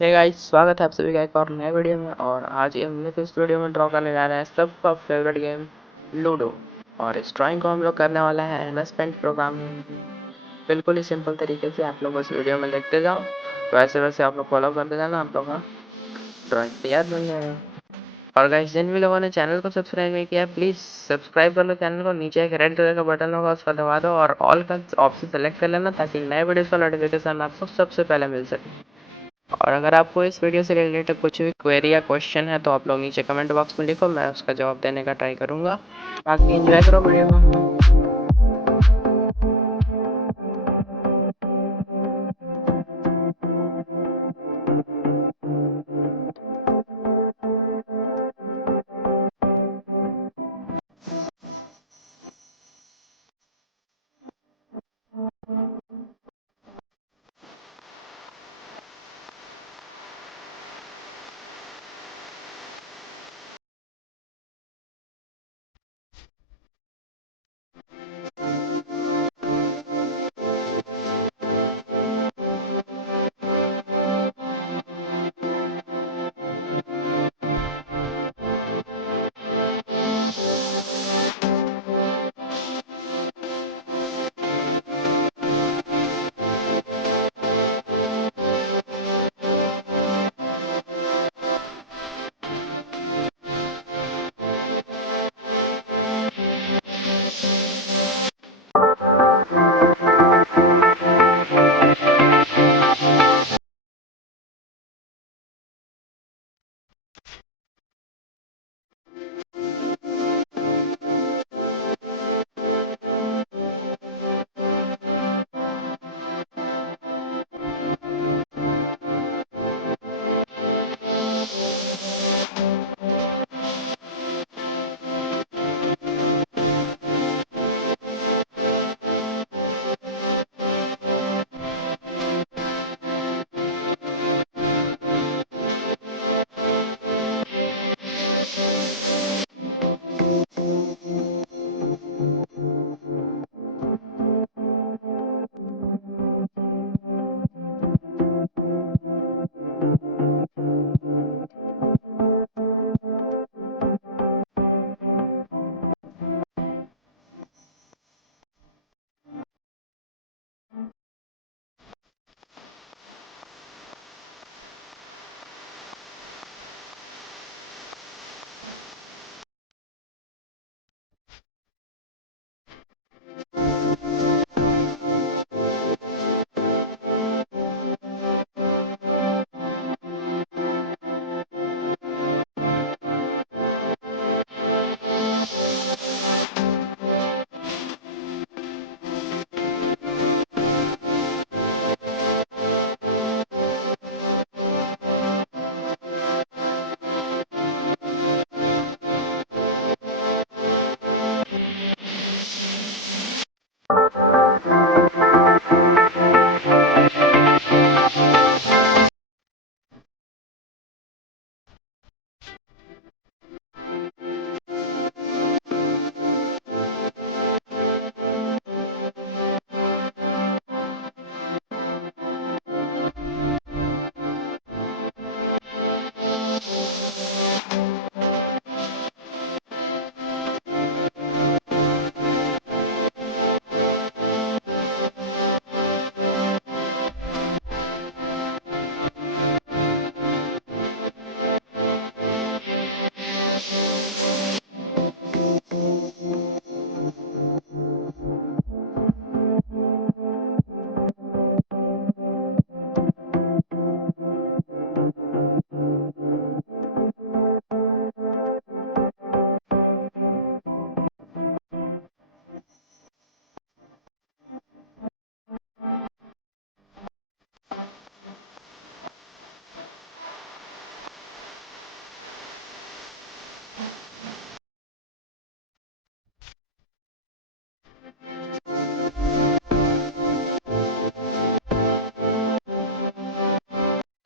Hey guys, स्वागत है आप सभी का एक और नए वीडियो में। और आज हम लोग इस वीडियो में ड्रॉ करने जा रहे हैं सबका फेवरेट गेम लूडो। और इस ड्राइंग को हम लोग करने वाला है एमएस पेंट प्रोग्राम में। बिल्कुल ही सिंपल तरीके से आप लोग इस वीडियो में देखते जाओ, वैसे वैसे आप लोग फॉलो करते जाना, आप लोग का ड्राइंग तैयार बन जाएगा। और गाइस, जिन भी लोगों ने चैनल को सब्सक्राइब नहीं किया, प्लीज़ सब्सक्राइब कर लो चैनल को। नीचे एक रेड कलर का बटन होगा, उसका दबा दो और ऑल का ऑप्शन सेलेक्ट कर लेना, ताकि नए वीडियोस का नोटिफिकेशन आपको सबसे पहले मिल सके। और अगर आपको इस वीडियो से रिलेटेड कुछ भी क्वेरी या क्वेश्चन है तो आप लोग नीचे कमेंट बॉक्स में लिखो, मैं उसका जवाब देने का ट्राई करूँगा। बाकी एंजॉय करो वीडियो को।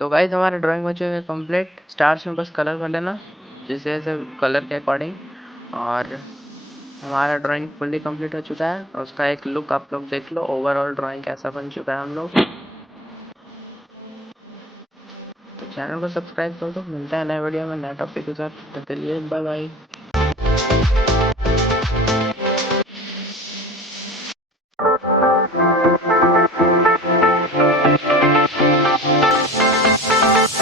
तो गाइस, हमारा ड्राइंग बचे हुए कंप्लीट। स्टार्स में बस कलर कर लेना, जैसे जैसे कलर के अकॉर्डिंग। और हमारा ड्राइंग फुल्ली कंप्लीट हो चुका है, और उसका एक लुक आप लोग देख लो, ओवरऑल ड्राइंग कैसा बन चुका है हम लोग। तो चैनल को सब्सक्राइब कर दो। मिलता है नए वीडियो में नए टॉपिक के साथ। तब तक के लिए बाय बाय।